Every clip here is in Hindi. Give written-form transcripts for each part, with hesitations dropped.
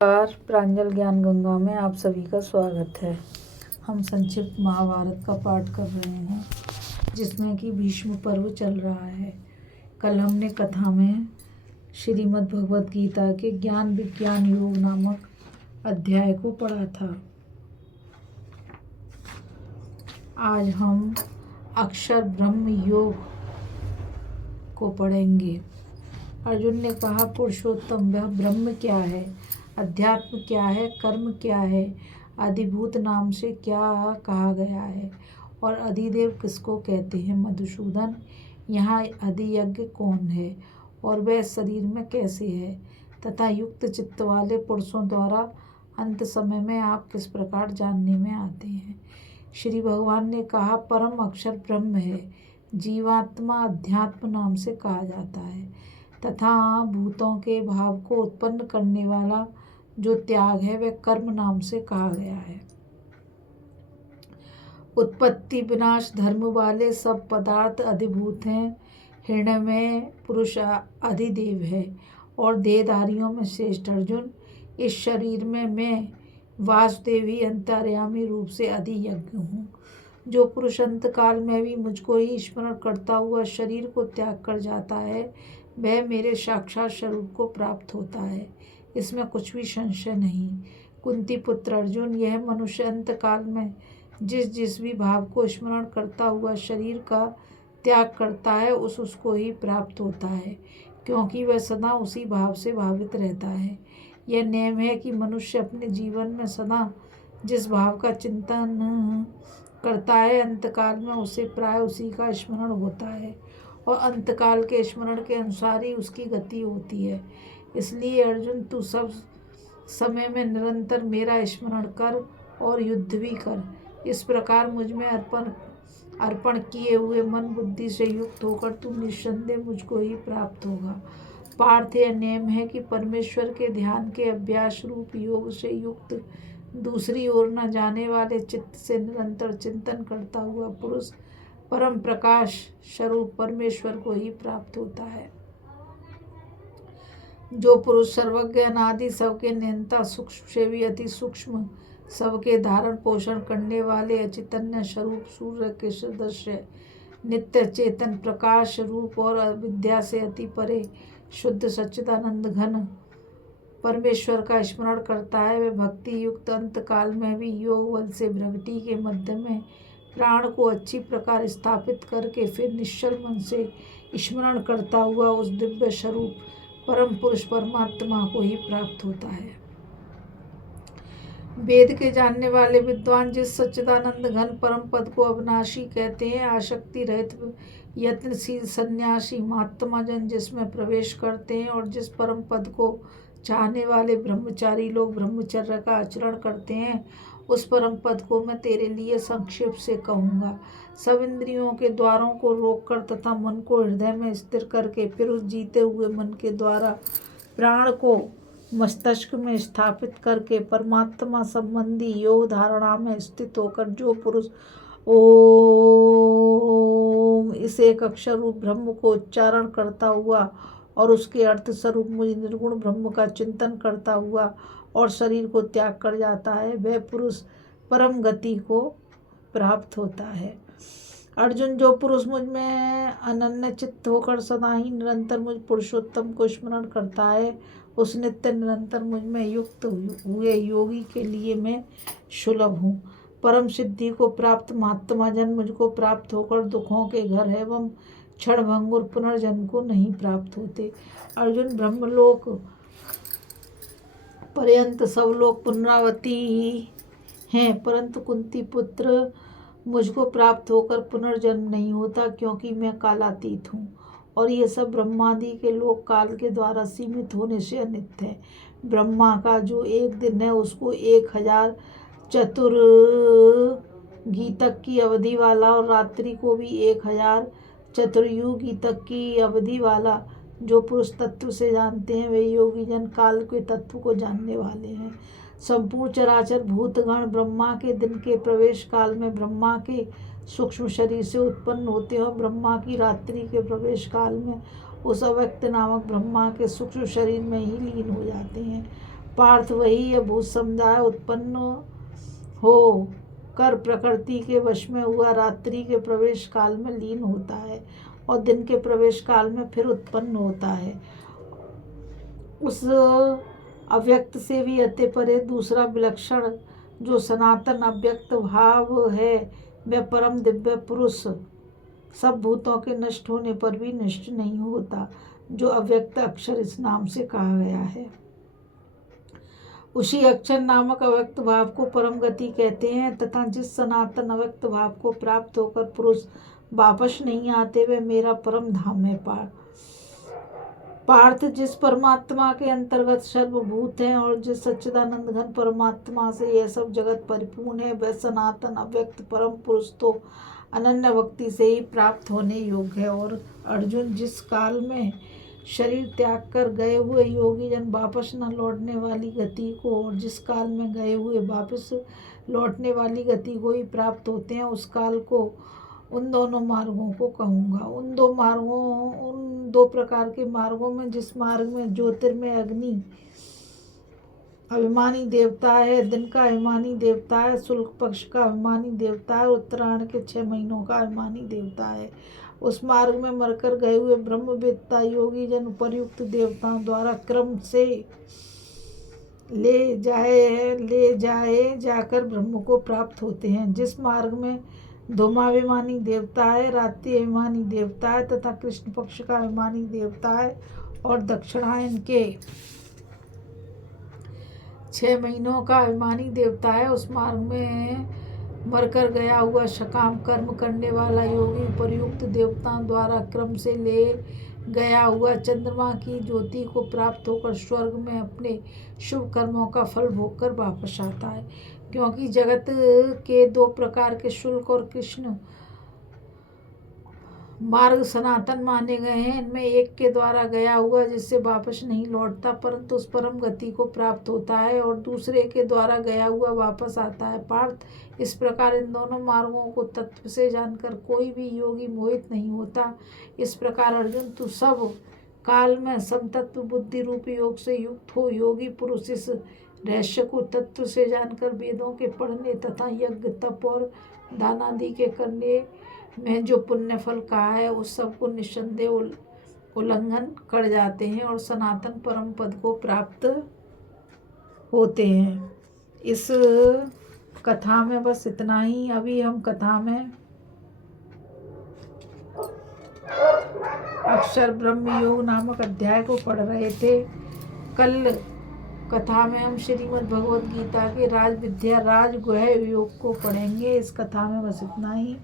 नमस्कार। प्रांजल ज्ञान गंगा में आप सभी का स्वागत है। हम संक्षिप्त महाभारत का पाठ कर रहे हैं जिसमें कि भीष्म पर्व चल रहा है। कल हमने कथा में श्रीमद् भगवद गीता के ज्ञान विज्ञान योग नामक अध्याय को पढ़ा था। आज हम अक्षर ब्रह्म योग को पढ़ेंगे। अर्जुन ने कहा, पुरुषोत्तम वह ब्रह्म क्या है, अध्यात्म क्या है, कर्म क्या है, अधिभूत नाम से क्या कहा गया है और अधिदेव किसको कहते हैं। मधुसूदन, यहाँ अधियज्ञ कौन है और वह शरीर में कैसे है तथा युक्त चित्त वाले पुरुषों द्वारा अंत समय में आप किस प्रकार जानने में आते हैं। श्री भगवान ने कहा, परम अक्षर ब्रह्म है, जीवात्मा अध्यात्म नाम से कहा जाता है तथा भूतों के भाव को उत्पन्न करने वाला जो त्याग है वह कर्म नाम से कहा गया है। उत्पत्ति विनाश धर्म वाले सब पदार्थ अधिभूत हैं। हृदय में पुरुष अधिदेव है और देहधारियों में श्रेष्ठ अर्जुन, इस शरीर में मैं वासुदेवी अंतर्यामी रूप से अधियज्ञ हूँ। जो पुरुष अंत काल में भी मुझको ही स्मरण करता हुआ शरीर को त्याग कर जाता है वह मेरे साक्षात स्वरूप को प्राप्त होता है, इसमें कुछ भी संशय नहीं। कुंती पुत्र अर्जुन, यह मनुष्य अंत काल में जिस जिस भी भाव को स्मरण करता हुआ शरीर का त्याग करता है उसको ही प्राप्त होता है, क्योंकि वह सदा उसी भाव से भावित रहता है। यह नियम है कि मनुष्य अपने जीवन में सदा जिस भाव का चिंतन करता है अंतकाल में उसे प्राय उसी का स्मरण होता है और अंतकाल के स्मरण के अनुसार ही उसकी गति होती है। इसलिए अर्जुन, तू सब समय में निरंतर मेरा स्मरण कर और युद्ध भी कर। इस प्रकार मुझ में अर्पण किए हुए मन बुद्धि से युक्त होकर तू निस्संदेह मुझको ही प्राप्त होगा। पार्थ, यह नियम है कि परमेश्वर के ध्यान के अभ्यास रूप योग से युक्त दूसरी ओर न जाने वाले चित्त से निरंतर चिंतन करता हुआ पुरुष परम प्रकाश स्वरूप परमेश्वर को ही प्राप्त होता है। जो पुरुष सर्वज्ञ अनादि सबके नियंता सूक्ष्म से भी अति सूक्ष्म सबके धारण पोषण करने वाले अचैतन्य स्वरूप सूर्य के सदृश नित्य चेतन प्रकाश रूप और अविद्या से अति परे शुद्ध सच्चिदानंद घन परमेश्वर का स्मरण करता है, वह भक्ति युक्त अंत काल में भी योग बल से भ्रगटी के मध्य में प्राण को अच्छी प्रकार स्थापित करके फिर निश्चल मन से स्मरण करता हुआ उस दिव्य स्वरूप परम पुरुष परमात्मा को ही प्राप्त होता है। वेद के जानने वाले विद्वान जिस सच्चिदानंद घन परम पद को अविनाशी कहते हैं, आसक्ति रहित यत्नशील सन्यासी महात्मा जन जिसमें प्रवेश करते हैं और जिस परम पद को चाहने वाले ब्रह्मचारी लोग ब्रह्मचर्य का आचरण करते हैं, उस परम पद को मैं तेरे लिए संक्षेप से कहूँगा। सब इंद्रियों के द्वारों को रोककर तथा मन को हृदय में स्थिर करके फिर उस जीते हुए मन के द्वारा प्राण को मस्तिष्क में स्थापित करके परमात्मा संबंधी योग धारणा में स्थित होकर जो पुरुष ओम इस एक अक्षर रूप ब्रह्म को उच्चारण करता हुआ और उसके अर्थ स्वरूप मुझ निर्गुण ब्रह्म का चिंतन करता हुआ और शरीर को त्याग कर जाता है वह पुरुष परम गति को प्राप्त होता है। अर्जुन, जो पुरुष मुझ में अनन्य चित्त होकर सदा ही निरंतर मुझ पुरुषोत्तम को स्मरण करता है उस नित्य निरंतर मुझ में युक्त हुए योगी के लिए मैं सुलभ हूँ। परम सिद्धि को प्राप्त महात्मा जन मुझको प्राप्त होकर दुखों के घर एवं क्षणभंगुर पुनर्जन्म को नहीं प्राप्त होते। अर्जुन, ब्रह्मलोक पर्यंत सब लोग पुनरावृत्ति ही हैं, परंतु कुंती पुत्र मुझको प्राप्त होकर पुनर्जन्म नहीं होता, क्योंकि मैं कालातीत हूँ और ये सब ब्रह्मादि के लोक काल के द्वारा सीमित होने से अनित्य है। ब्रह्मा का जो एक दिन है उसको 1000 चतुर्गी तक की अवधि वाला और रात्रि को भी 1000 चतुर्युगी तक की अवधि वाला जो पुरुष तत्व से जानते हैं वे योगी जन काल के तत्व को जानने वाले हैं। संपूर्ण चराचर भूतगण ब्रह्मा के दिन के प्रवेश काल में ब्रह्मा के सूक्ष्म शरीर से उत्पन्न होते हैं और ब्रह्मा की रात्रि के प्रवेश काल में उस अव्यक्त नामक ब्रह्मा के सूक्ष्म शरीर में ही लीन हो जाते हैं। पार्थ वही अभूत समुदाय उत्पन्न हो कर प्रकृति के वश में हुआ रात्रि के प्रवेश काल में लीन होता है और दिन के प्रवेश काल में फिर उत्पन्न होता है। उस अव्यक्त से भी अति परे दूसरा विलक्षण जो सनातन अव्यक्त भाव है वह परम दिव्य पुरुष सब भूतों के नष्ट होने पर भी नष्ट नहीं होता, जो अव्यक्त अक्षर इस नाम से कहा गया है। उसी अक्षर नामक अव्यक्त भाव को परम गति कहते हैं तथा जिस सनातन अव्यक्त भाव को प्राप्त होकर पुरुष वापस नहीं आते वे मेरा परम धाम है। पार्थ जिस परमात्मा के अंतर्गत सर्वभूत हैं और जिस सच्चिदानंद घन परमात्मा से यह सब जगत परिपूर्ण है वह सनातन अव्यक्त परम पुरुष तो अनन्य भक्ति से ही प्राप्त होने योग्य है। और अर्जुन जिस काल में शरीर त्याग कर गए हुए योगी जन वापस न लौटने वाली गति को और जिस काल में गए हुए वापस लौटने वाली गति को ही प्राप्त होते हैं उस काल को उन दोनों मार्गों को कहूँगा। उन दो प्रकार के मार्गों में जिस मार्ग में ज्योतिर्मय अग्नि अभिमानी देवता है, दिन का अभिमानी देवता है, शुक्ल पक्ष का अभिमानी देवता है, उत्तरायण के 6 महीनों का अभिमानी देवता है, उस मार्ग में मरकर गए हुए ब्रह्मवेत्ता योगी जन उपर्युक्त देवताओं द्वारा क्रम से ले जाए जाकर ब्रह्म को प्राप्त होते हैं। जिस मार्ग में धूमाभिमानी देवता है, रात्रि अभिमानी देवता है तथा कृष्ण पक्ष का अभिमानी देवता है और दक्षिणायन के 6 महीनों का अभिमानी देवता है, उस मार्ग में मरकर गया हुआ सकाम कर्म करने वाला योगी उपर्युक्त देवताओं द्वारा क्रम से ले गया हुआ चंद्रमा की ज्योति को प्राप्त होकर स्वर्ग में अपने शुभ कर्मों का फल भोगकर वापस आता है। क्योंकि जगत के 2 प्रकार के शुल्क और कृष्ण मार्ग सनातन माने गए हैं, इनमें एक के द्वारा गया हुआ जिससे वापस नहीं लौटता परंतु उस परम गति को प्राप्त होता है और दूसरे के द्वारा गया हुआ वापस आता है। पार्थ, इस प्रकार इन दोनों मार्गों को तत्व से जानकर कोई भी योगी मोहित नहीं होता। इस प्रकार अर्जुन तू सब काल में समतत्व बुद्धि रूपी योग से युक्त हो। योगी पुरुष इस रहस्य को तत्व से जानकर वेदों के पढ़ने तथा यज्ञ तप और दान आदि के करने में जो पुण्य फल कहा है उस सब को निस्संदेह उल्लंघन कर जाते हैं और सनातन परम पद को प्राप्त होते हैं। इस कथा में बस इतना ही। अभी हम कथा में अक्षर ब्रह्म योग नामक अध्याय को पढ़ रहे थे। कल कथा में हम श्रीमद् भगवद गीता के राज विद्या राज गुह्य योग को पढ़ेंगे। इस कथा में बस इतना ही।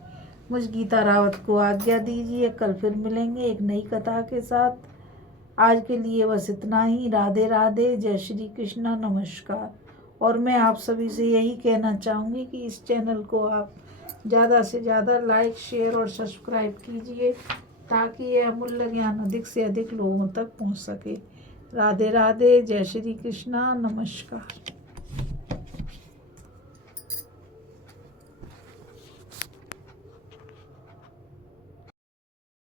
मुझ गीता रावत को आज्ञा दीजिए, कल फिर मिलेंगे एक नई कथा के साथ। आज के लिए बस इतना ही। राधे राधे, जय श्री कृष्णा, नमस्कार। और मैं आप सभी से यही कहना चाहूँगी कि इस चैनल को आप ज़्यादा से ज़्यादा लाइक शेयर और सब्सक्राइब कीजिए ताकि यह अमूल्य ज्ञान अधिक से अधिक लोगों तक पहुँच सके। राधे राधे, जय श्री कृष्णा, नमस्कार।